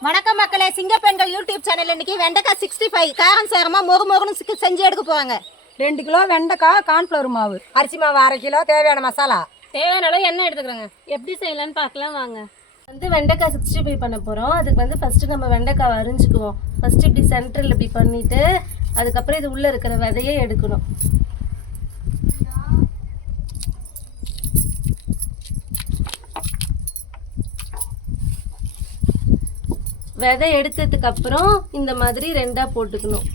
வணக்கம் மக்களே. சிங்க பெண்கள் யூடியூப் சேனல் இன்னைக்கு வெண்டைக்காய் சிக்ஸ்டி ஃபைவ் காரம் சேரமா மொறு மொறுன்னு சிக்கு- செஞ்சு எடுக்க போவாங்க ரெண்டு கிலோ வெண்டைக்காய் கார்ன்ஃப்ளவர் மாவு. அரிசி மாவு அரை கிலோ தேவையான மசாலா. தேவையான அளவு எண்ணெய் எடுத்துக்கிறோங்க. எப்படி செய்யலாம்னு பார்க்கலாம் வாங்க. வந்து வெண்டைக்காய் சிக்ஸ்டி ஃபைவ் பண்ண போகிறோம் அதுக்கு வந்து ஃபஸ்ட்டு நம்ம வெண்டைக்காய் அரிஞ்சுக்குவோம். ஃபஸ்ட்டு இப்படி சென்டரில் இப்படி பண்ணிவிட்டு அதுக்கப்புறம் இது உள்ளே இருக்கிற விதையை எடுக்கணும். விதை எடுத்ததுக்கு அப்புறம் இந்த மாதிரி ரெண்டா போட்டுக்கணும்.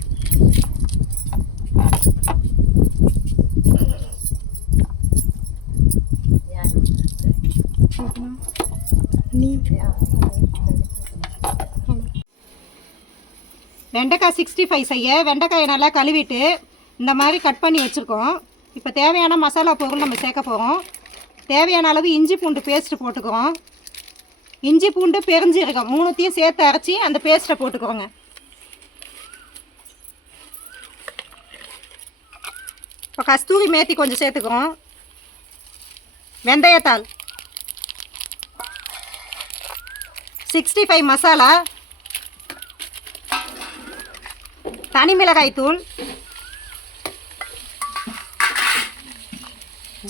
வெண்டைக்காய் சிக்ஸ்டி ஃபைவ் செய்ய வெண்டைக்காயை நல்லா கழுவிட்டு இந்த மாதிரி கட் பண்ணி வச்சுருக்கோம். இப்போ தேவையான மசாலா பொருள் நம்ம சேர்க்க போகிறோம் தேவையான அளவு இஞ்சி பூண்டு பேஸ்ட்டு போட்டுக்கிறோம். இஞ்சி பூண்டு பெருஞ்சீரகம் மூணுத்தையும் சேர்த்து அரைச்சி அந்த பேஸ்ட்டை போட்டுக்கிறோங்க இப்போ கஸ்தூரி மேத்தி கொஞ்சம் சேர்த்துக்கிறோம். வெந்தயத்தாள். Sixty five masala. தனி மிளகாய் தூள்.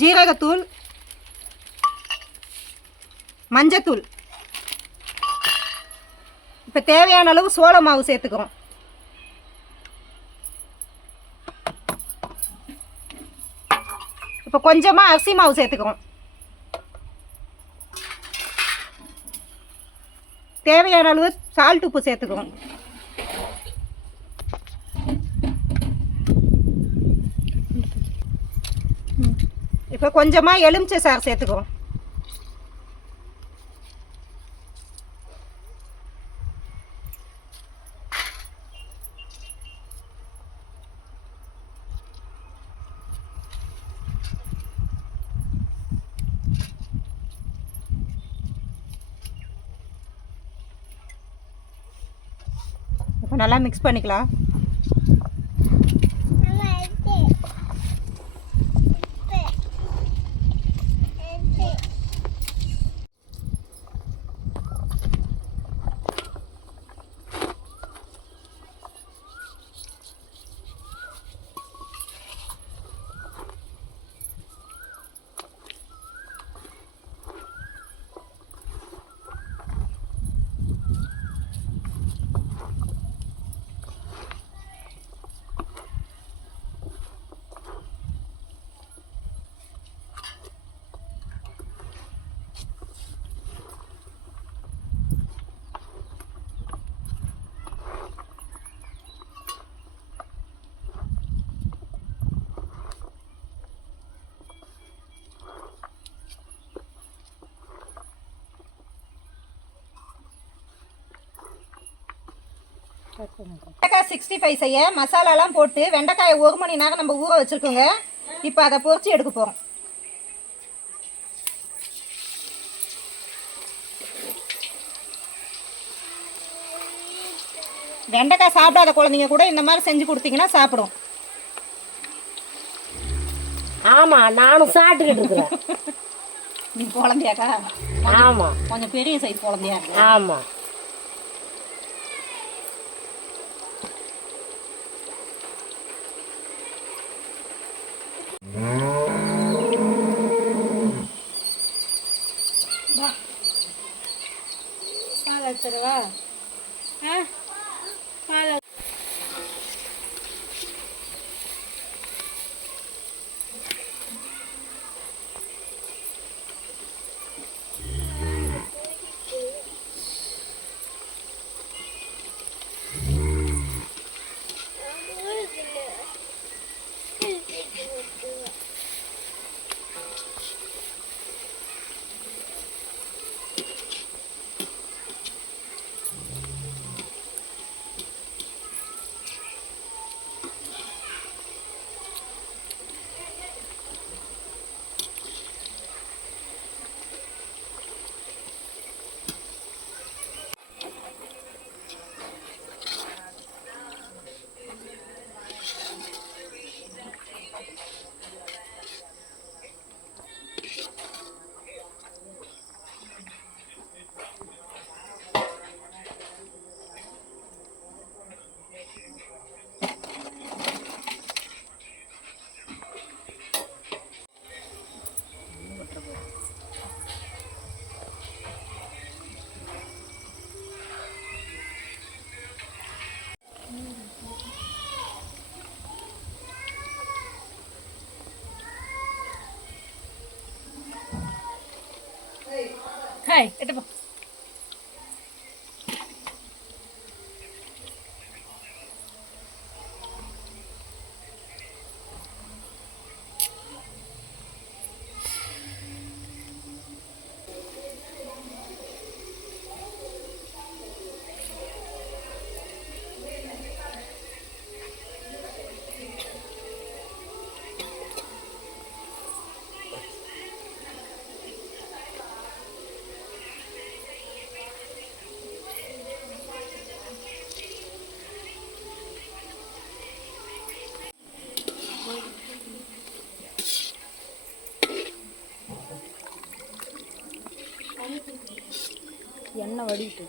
ஜீரகத்தூள். மஞ்சத்தூள். இப்போ தேவையான அளவு சோள மாவு சேர்த்துக்கிறோம். இப்போ கொஞ்சமாக அரிசி மாவு சேர்த்துக்கிறோம். தேவையான அளவு சால்ட் உப்பு சேர்த்துக்கிறோம். இப்போ கொஞ்சமாக எலுமிச்சை சாறு சேர்த்துக்குவோம் நல்லா மிக்ஸ் பண்ணிக்கலாம். வெண்டைக்காய் சிக்ஸ்டி ஃபைவ் செய்ய மசாலாலாம் போட்டு வெண்டைக்காயை ஒரு மணி நேரம் நம்ம ஊற வச்சுருக்கோங்க. இப்போ அதை பொரிச்சு எடுக்க போகிறோம் வெண்டைக்காய் சாப்பிடாத குழந்தைங்க கூட இந்த மாதிரி செஞ்சு கொடுத்தீங்கன்னா சாப்பிடும். ஆமா நானும் சாப்பிட்டுக்கிட்டு இருக்கிறேன். நீ குழந்தையாக்கா? ஆமா. கொஞ்சம் பெரிய சைஸ் குழந்தையா இருக்கு? டேய் எட்டு எண்ணெய் வடிட்டு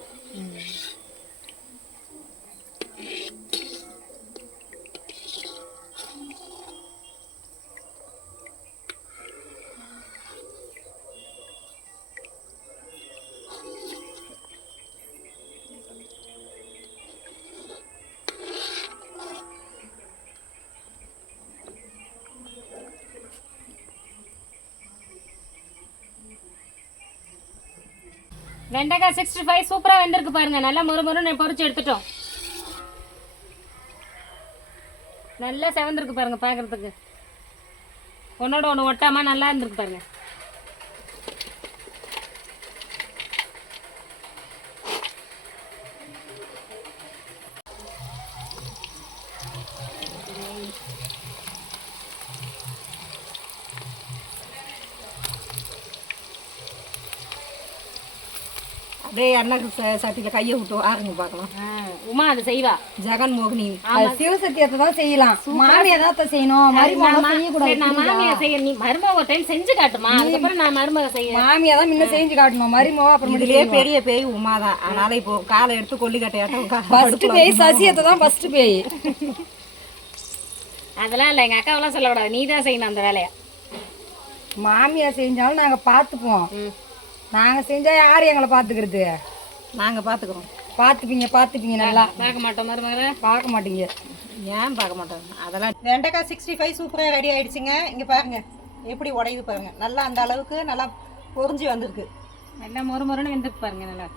வெண்டைக்காய் சிக்ஸ்டி ஃபைவ் சூப்பராக வெந்திருக்கு பாருங்க. நல்லா மொறு மொறுன்னு பொறிச்சு எடுத்துட்டோம். நல்லா செவந்திருக்கு பாருங்க பார்க்கறதுக்கு ஒன்னோட ஒன்று ஒட்டாம நல்லா இருந்திருக்கு பாருங்கள் எண்ணெய் ச- சட்டியில் கையை விட்டு ஆறுங்க பார்க்கலாம் உமா அது செய்வா. ஜெகன் மோகினி. சிவசத்தியத்தை தான் செய்யலாம். மாமி எதாவது செய்யணும். மருமகளை நான் செய்யக்கூடாது. சரி, நான் மாமியை செய்ய நீ மருமக ஒரு டைம் செஞ்சு காட்டுமா? அதுக்கப்புறம் நான் மருமக செய்ய மாமியை தான் முன்ன செஞ்சு காட்டணும். மருமக அப்புறம் இதுலயே பெரிய பேய் உமா தான். அதனால இப்போ காலை எடுத்து கொல்லிக்கட்டையாட்டம் ஃபர்ஸ்ட் பேய் சசியத்தை தான் ஃபர்ஸ்ட் பேய். அதெல்லாம் இல்லை எங்கள் அக்காவெல்லாம் சொல்லக்கூடாது. நீ தான் செய்யணும் அந்த வேலையை. மாமியா செஞ்சாலும் நாங்க பார்த்துப்போம். ம் நாங்க செஞ்சா யாரு எங்களை பாத்துக்கிறது? நாங்கள் பார்த்துக்குறோம் பாத்துப்பீங்க பாத்துப்பீங்க நல்லா. பார்க்க மாட்டோம் மருமகளை பார்க்க மாட்டீங்க. ஏன் பார்க்க மாட்டோம் அதெல்லாம் வெண்டைக்காய் சிக்ஸ்டி ஃபைவ் சூப்பராக ரெடி ஆயிடுச்சுங்க. இங்கே பாருங்க. எப்படி உடையுது பாருங்க. நல்லா அந்த அளவுக்கு நல்லா பொரிஞ்சு வந்திருக்கு. நல்லா மொறு மொறுன்னு வெந்திருக்கு பாருங்க நல்லா.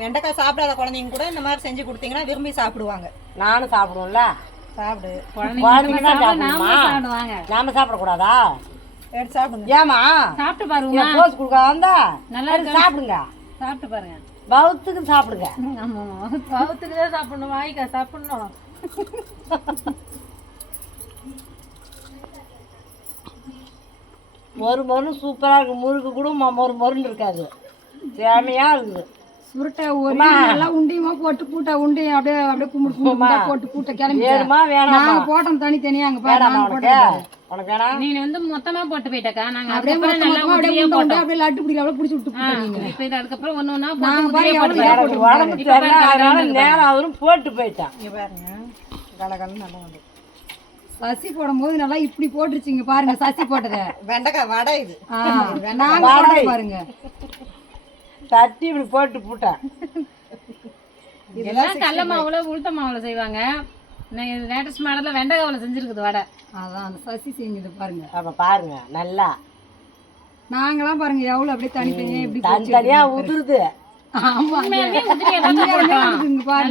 வெண்டைக்காய் சாப்பிடாத குழந்தைங்க கூட இந்த மாதிரி செஞ்சு கொடுத்தீங்கன்னா விரும்பி சாப்பிடுவாங்க. நானும் சாப்பிடுவோம்ல. சாப்பிடு. குழந்தைங்க நாம சாப்பிடக்கூடாதா? எடுத்து சாப்பிடுங்க. ஏமா சாப்பிட்டு பாருங்க. போஸ் வந்தா? நல்லா சரி, சாப்பிடுங்க. சாப்பிட்டு பாருங்க. பௌத்துக்கு சாப்பிடுங்க. ஆமாம் பவுத்துக்கு தான் சாப்பிடணும். வாய்க்கா சாப்பிடணும். மொறு மொறுன்னு சூப்பரா இருக்கு. முறுக்கு கூட மொறு மொறுன்னு இருக்காது. செமையா இருக்குது. சுருட்டை ஒரு நல்லா உண்டியமா போட்டு பூட்டை உண்டி அப்படியே அப்படியே கும்பிடு கும்பிடு போட்டு பூட்டை கிளம்பி வேணுமா வேணாமா? போட்டோம் தனித்தனியா அங்க போட்டோம் உனக்கு வேணாம் நீ வந்து மொத்தமா போட்டு போயிட்டக்கா. நாங்க அப்படியே மொத்தமா அப்படியே போட்டோம். அப்படியே லட்டு பிடிக்கல அப்படியே பிடிச்சி விட்டு போட்டோம் நீங்க இப்போ இது ஒன்றா நாங்க போட்டு பாரு போட்டு உடம்பு நேரம் அவரும் போட்டு போயிட்டான். இங்கே பாருங்க கலகலன்னு நல்லா வந்து. சசி போடும்போது நல்லா இப்படி போட்டுருச்சுங்க பாருங்க சசி போட்டதை. வெண்டைக்காய் வடை இது. நாங்க பாருங்க. தட்டி இப்படி போட்டு போட்டேன். எல்லாம் கடல மாவுல உளுத்த மாவுல செய்வாங்க. லேட்டஸ்ட் மாடல்ல வெண்டைக்காவுல செஞ்சிருக்குது வடை. அதான் அந்த சசி செஞ்சது பாருங்க. அப்ப பாருங்க நல்லா. நாங்களாம் பாருங்க எவ்வளவு அப்படியே தனித்தனியா இப்படி தனித்தனியா உதிருது. ஆமா உண்மையாலுமே உதிரியா தான் போட்டோம் இங்க பாருங்க.